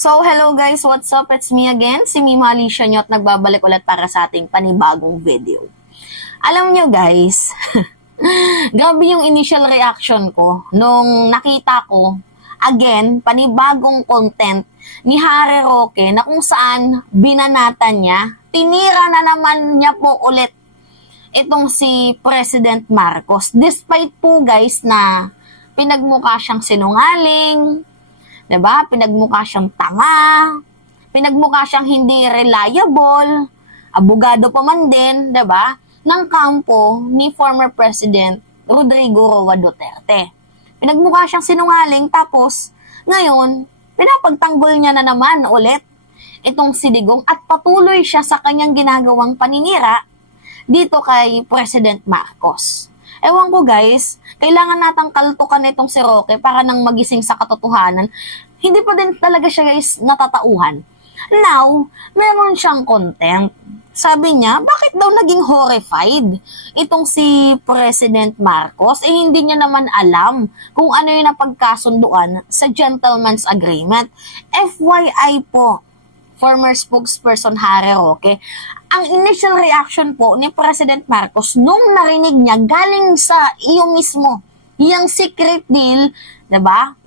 So, hello guys, what's up? It's me again, si Mima Alicia nyo at nagbabalik ulit para sa ating panibagong video. Alam nyo guys, grabe yung initial reaction ko nung nakita ko, again, panibagong content ni Harry Roque na kung saan binanatan niya, tinira na naman niya po ulit itong si President Marcos. Despite po guys na pinagmukha siyang sinungaling, diba? Pinagmukha siyang tanga, pinagmukha siyang hindi reliable, abogado pa man din, diba? Ng kampo ni former President Rodrigo Roa Duterte. Pinagmukha siyang sinungaling, tapos ngayon, pinapagtanggol niya na naman ulit itong si Digong at patuloy siya sa kanyang ginagawang paninira dito kay President Marcos. Ewan ko guys, kailangan natang kaltukan itong si Roque para nang magising sa katotohanan. Hindi pa din talaga siya guys natatauhan. Now, meron siyang content. Sabi niya, bakit daw naging horrified itong si President Marcos? Eh hindi niya naman alam kung ano yung napagkasunduan sa gentleman's agreement. FYI po, former spokesperson Harry Roque, ang initial reaction po ni President Marcos nung narinig niya galing sa iyo mismo, yung secret deal, diba?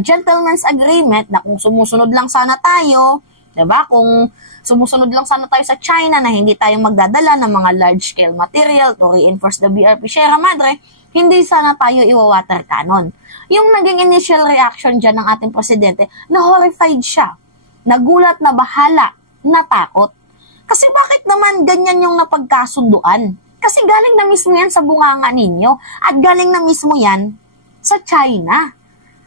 Gentleman's agreement na kung sumusunod lang sana tayo, diba? Kung sumusunod lang sana tayo sa China na hindi tayo magdadala ng mga large-scale material to reinforce the BRP Sierra Madre, hindi sana tayo iwa-water cannon. Yung naging initial reaction dyan ng ating presidente, na-horrified siya. Nagulat, na bahala, natakot. Kasi bakit naman ganyan yung napagkasunduan? Kasi galing na mismo yan sa bunganga ninyo at galing na mismo yan sa China.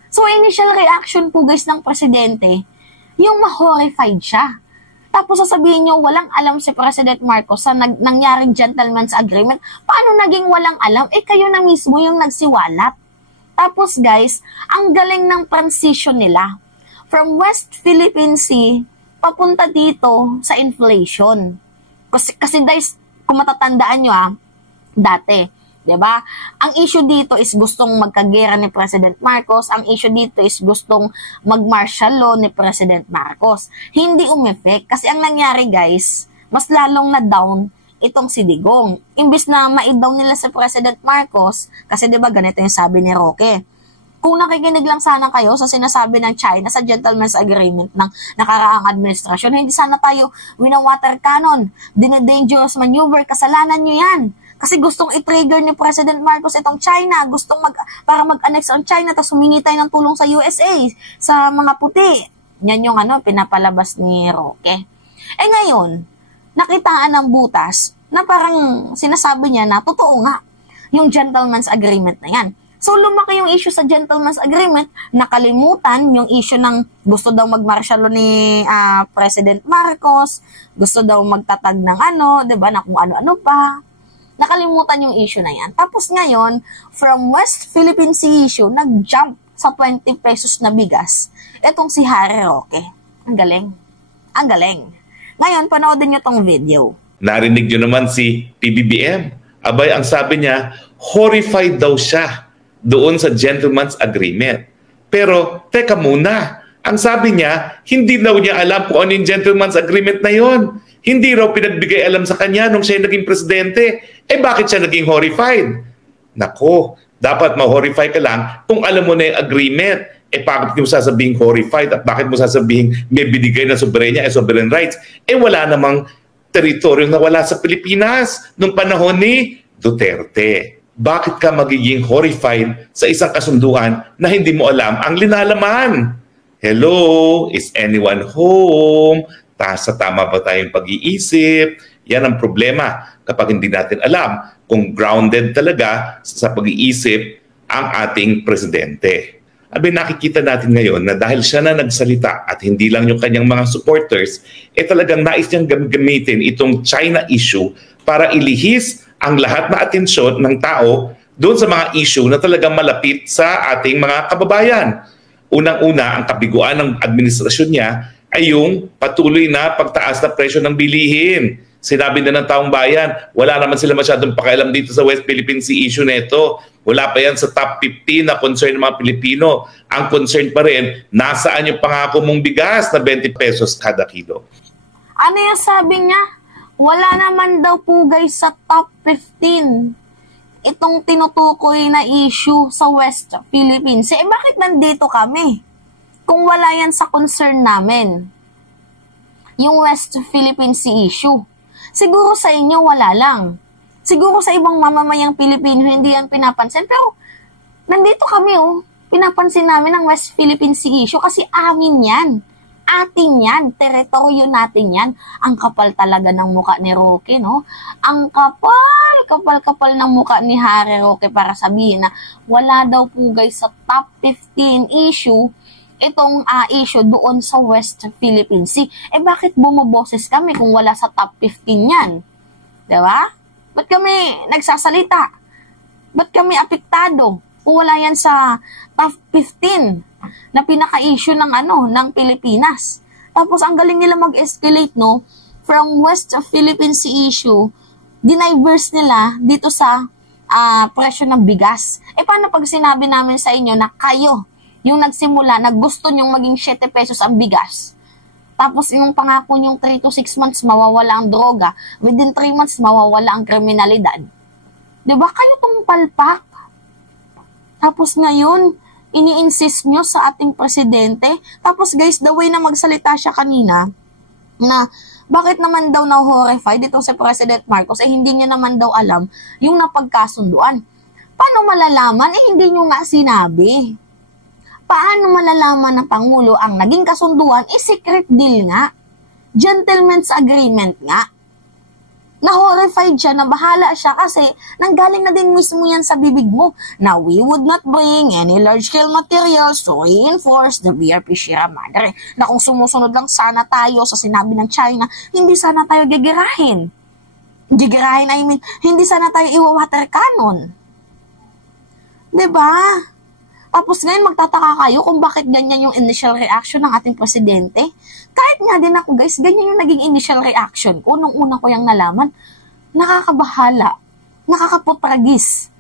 So initial reaction po guys ng presidente, yung ma-horrified siya. Tapos sasabihin nyo, walang alam si President Marcos sa nangyaring gentleman's agreement. Paano naging walang alam? Eh kayo na mismo yung nagsiwalat. Tapos guys, ang galing ng transition nila. From West Philippine Sea, papunta dito sa inflation. Kasi guys, kung matatandaan nyo dati, diba? Ang issue dito is gustong magkagera ni President Marcos. Ang issue dito is gustong mag-martial law ni President Marcos. Hindi umeffect. Kasi ang nangyari guys, mas lalong na down itong si Digong. Imbis na ma-down nila si President Marcos, kasi diba ganito yung sabi ni Roque. Kung nakikinig lang sana kayo sa sinasabi ng China sa gentleman's agreement ng nakaraang administrasyon, hindi sana tayo wina-water cannon, dine-dangerous maneuver, kasalanan nyo yan. Kasi gustong i-trigger ni President Marcos itong China, gustong para mag-annex ang China, tapos humingi tayo ng tulong sa USA, sa mga puti. Yan yung pinapalabas ni Roque. Eh ngayon, nakitaan ng butas na parang sinasabi niya na totoo nga yung gentleman's agreement na yan. So, lumaki yung issue sa gentleman's agreement, nakalimutan yung issue ng gusto daw mag-martial law ni President Marcos, gusto daw magtatag ng diba, na kung ano-ano pa. Nakalimutan yung issue na yan. Tapos ngayon, from West Philippine Sea issue, nag-jump sa 20 pesos na bigas. Etong si Harry Roque. Ang galing. Ang galing. Ngayon, panoodin nyo tong video. Narinig nyo naman si PBBM. Abay, ang sabi niya, horrified daw siya doon sa gentleman's agreement. Pero, teka muna, ang sabi niya, hindi daw niya alam kung ano yung gentleman's agreement na yon. Hindi raw pinagbigay alam sa kanya nung siya naging presidente. Eh bakit siya naging horrified? Nako, dapat ma-horrify ka lang kung alam mo na yung agreement. Eh bakit mo sasabihin horrified at bakit mo sasabihin may binigay na soberenya at sovereign rights? Eh wala namang teritoryo na wala sa Pilipinas nung panahon ni Duterte. Bakit ka magiging horrified sa isang kasunduan na hindi mo alam ang linalaman? Hello? Is anyone home? Sa tama ba tayong pag-iisip? Yan ang problema kapag hindi natin alam kung grounded talaga sa pag-iisip ang ating presidente. Nakikita natin ngayon na dahil siya na nagsalita at hindi lang yung kanyang mga supporters, talagang nais niyang gamitin itong China issue para ilihis ang lahat na atensyon ng tao doon sa mga issue na talagang malapit sa ating mga kababayan. Unang-una, ang kabiguan ng administrasyon niya ay yung patuloy na pagtaas na presyo ng bilihin. Sinabi na ng taong bayan, wala naman sila masyadong pakialam dito sa West Philippine Sea issue nito. Wala pa yan sa top 15 na concern ng mga Pilipino. Ang concern pa rin, nasaan yung pangako mong bigas na 20 pesos kada kilo? Ano yung sabi niya? Wala naman daw po guys sa top 15 itong tinutukoy na issue sa West Philippines. Bakit nandito kami? Kung wala yan sa concern namin. Yung West Philippine Sea issue. Siguro sa inyo wala lang. Siguro sa ibang mamamayang Pilipino hindi yan pinapansin. Pero nandito kami Pinapansin namin ang West Philippine Sea issue kasi amin yan. Atin yan. Teritoryo natin yan. Ang kapal talaga ng muka ni Roque, no? Ang kapal ng muka ni Harry Roque para sabihin na wala daw po guys sa top 15 issue itong issue doon sa West Philippine Sea. Bakit bumaboses kami kung wala sa top 15 yan? Diba? Ba't kami nagsasalita? Ba't kami apektado kung wala yan sa top 15 na pinaka-issue ng Pilipinas? Tapos ang galing nila mag-escalate, no? From West Philippine Sea issue, diniverse nila dito sa presyo ng bigas. Paano pag sinabi namin sa inyo na kayo yung nagsimula na gusto nyong maging 7 pesos ang bigas. Tapos yung pangako nyong 3 to 6 months mawawala ang droga. Within 3 months mawawala ang kriminalidad. Diba? Kayo tong palpak. Tapos ngayon, ini-insist nyo sa ating presidente. Tapos guys, the way na magsalita siya kanina, na bakit naman daw na-horrified dito si President Marcos, hindi niya naman daw alam yung napagkasunduan. Paano malalaman? Hindi nyo nga sinabi. Paano malalaman ng Pangulo ang naging kasunduan? Secret deal nga. Gentleman's agreement nga. Na-horrified siya, na bahala siya kasi nanggaling na din mismo yan sa bibig mo na we would not bring any large-scale materials to reinforce the BRP Sierra Madre. Na kung sumusunod lang sana tayo sa sinabi ng China, hindi sana tayo gigirahin. Gigirahin, I mean, hindi sana tayo iwa-water cannon. Diba? Tapos ngayon magtataka kayo kung bakit ganyan yung initial reaction ng ating presidente. Kahit nga din ako guys, ganyan yung naging initial reaction ko nung una ko yung nalaman. Nakakabahala. Nakakaputragis.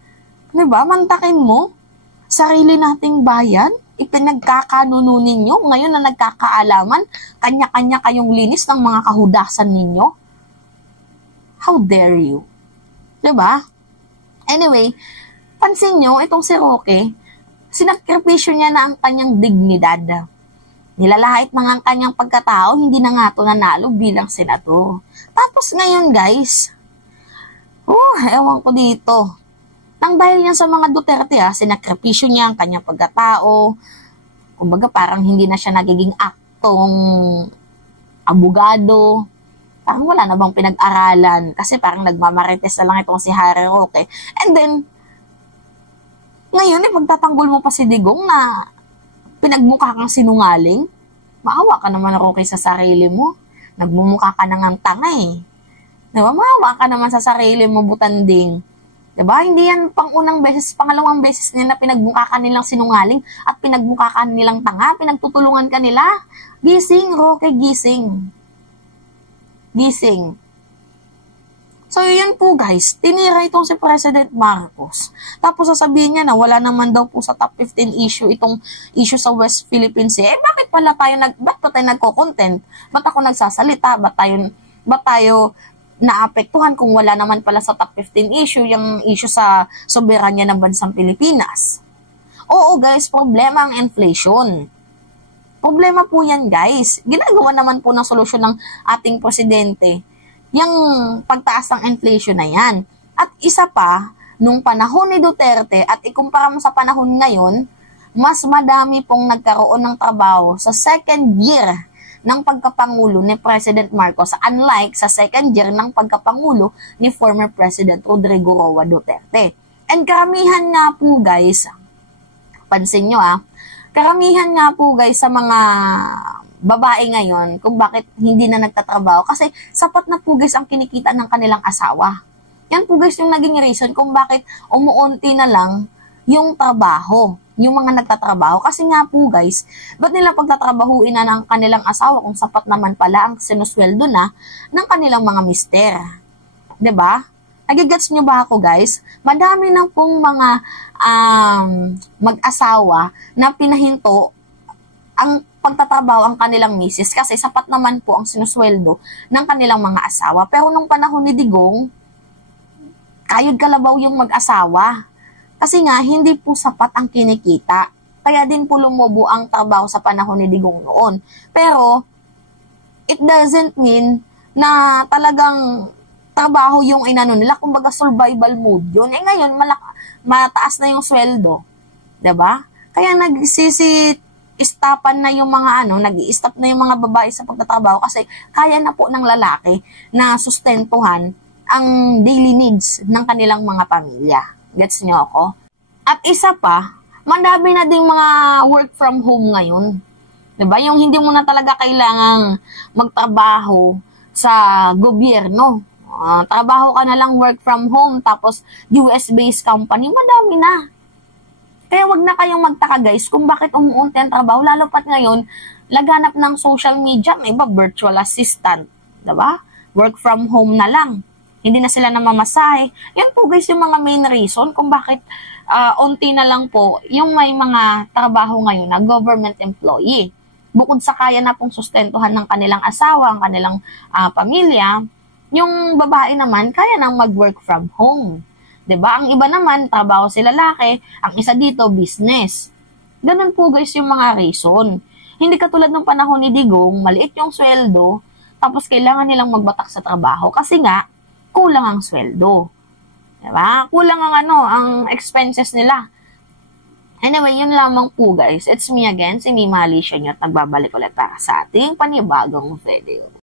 Diba? Mantakin mo, sarili nating bayan, ipinagkakanununin nyo, ngayon na nagkakaalaman, kanya-kanya kayong linis ng mga kahudasan ninyo. How dare you? Diba? Anyway, pansin nyo, itong si Roque, sinakripisyo niya na ang kanyang dignidad. Nilalahit na nga ang kanyang pagkatao, hindi na nga ito nanalo bilang senador. Tapos ngayon guys, ewan ko dito. Nang dahil yan sa mga Duterte, sinakripisyo niya ang kanyang pagkatao. Kumbaga parang hindi na siya nagiging aktong abogado. Parang wala na bang pinag-aralan kasi parang nagmamarites na lang itong si Harry Roque. And then, ngayon, magtatanggol mo pa si Digong na pinagmukha kang sinungaling. Maawa ka naman Roque sa sarili mo. Nagmumukha ka na ngang tanga Diba? Maawa ka naman sa sarili mo, butanding. Diba? Hindi yan pang-unang beses, pangalawang beses nila pinagmukha ka nilang sinungaling at pinagmukha ka nilang tanga, pinagtutulungan ka nila. Gising, Roque, gising. Gising. So, yun po guys, tinira itong si President Marcos. Tapos sasabihin niya na wala naman daw po sa top 15 issue itong issue sa West Philippine Sea. Bakit pala tayo ba't pa tayo nagko-content? Ba't ako nagsasalita? Ba't tayo naapektuhan kung wala naman pala sa top 15 issue yung issue sa soberanya ng bansang Pilipinas? Oo guys, problema ang inflation. Problema po yan guys. Ginagawa naman po ng solusyon ng ating presidente yung pagtaas ng inflation na yan. At isa pa, nung panahon ni Duterte at ikumpara mo sa panahon ngayon, mas madami pong nagkaroon ng trabaho sa second year ng pagkapangulo ni President Marcos, unlike sa second year ng pagkapangulo ni former President Rodrigo Roa Duterte. And karamihan nga po guys, pansin nyo karamihan nga po guys sa mga babae ngayon kung bakit hindi na nagtatrabaho kasi sapat na po guys ang kinikita ng kanilang asawa. Yan po guys yung naging reason kung bakit umuunti na lang yung trabaho, yung mga nagtatrabaho. Kasi nga po guys, ba't nila pagtatrabahuin na ng kanilang asawa kung sapat naman pala ang sinusweldo na ng kanilang mga mister? 'Di ba? Nagigets nyo ba ako guys? Madami na pong mga mag-asawa na pinahinto ang pagtatrabaho ang kanilang misis kasi sapat naman po ang sinusweldo ng kanilang mga asawa. Pero nung panahon ni Digong, kayod kalabaw yung mag-asawa. Kasi nga, hindi po sapat ang kinikita. Kaya din po lumubo ang trabaho sa panahon ni Digong noon. Pero, it doesn't mean na talagang trabaho yung inano nila. Kumbaga, survival mode yun. Eh ngayon, mataas na yung sweldo. 'Di ba? Kaya nag-istapan na yung mga nag-i-stop na yung mga babae sa pagtatrabaho kasi kaya na po ng lalaki na sustentuhan ang daily needs ng kanilang mga pamilya. Gets nyo ako? At isa pa, madami na ding mga work from home ngayon. 'Di ba? Yung hindi mo na talaga kailangang magtrabaho sa gobyerno. Trabaho ka na lang work from home tapos US-based company, madami na. Kaya wag na kayong magtaka guys kung bakit umuunti ang trabaho. Lalo pat ngayon, laganap ng social media, may iba virtual assistant. 'Di ba? Work from home na lang. Hindi na sila namamasahe. Yan po guys yung mga main reason kung bakit unti na lang po yung may mga trabaho ngayon na government employee. Bukod sa kaya na pong sustentuhan ng kanilang asawa, ang kanilang pamilya, yung babae naman kaya nang mag-work from home. 'Di ba? Ang iba naman, trabaho si lalaki, ang isa dito, business. Ganun po guys yung mga reason. Hindi katulad ng panahon ni Digong, maliit yung sweldo, tapos kailangan nilang magbatak sa trabaho kasi nga, kulang ang sweldo. Diba? Kulang ang expenses nila. Anyway, yun lamang po guys. It's me again, si Mima Alicia Nyot, nagbabalik ulit para sa ating panibagong video.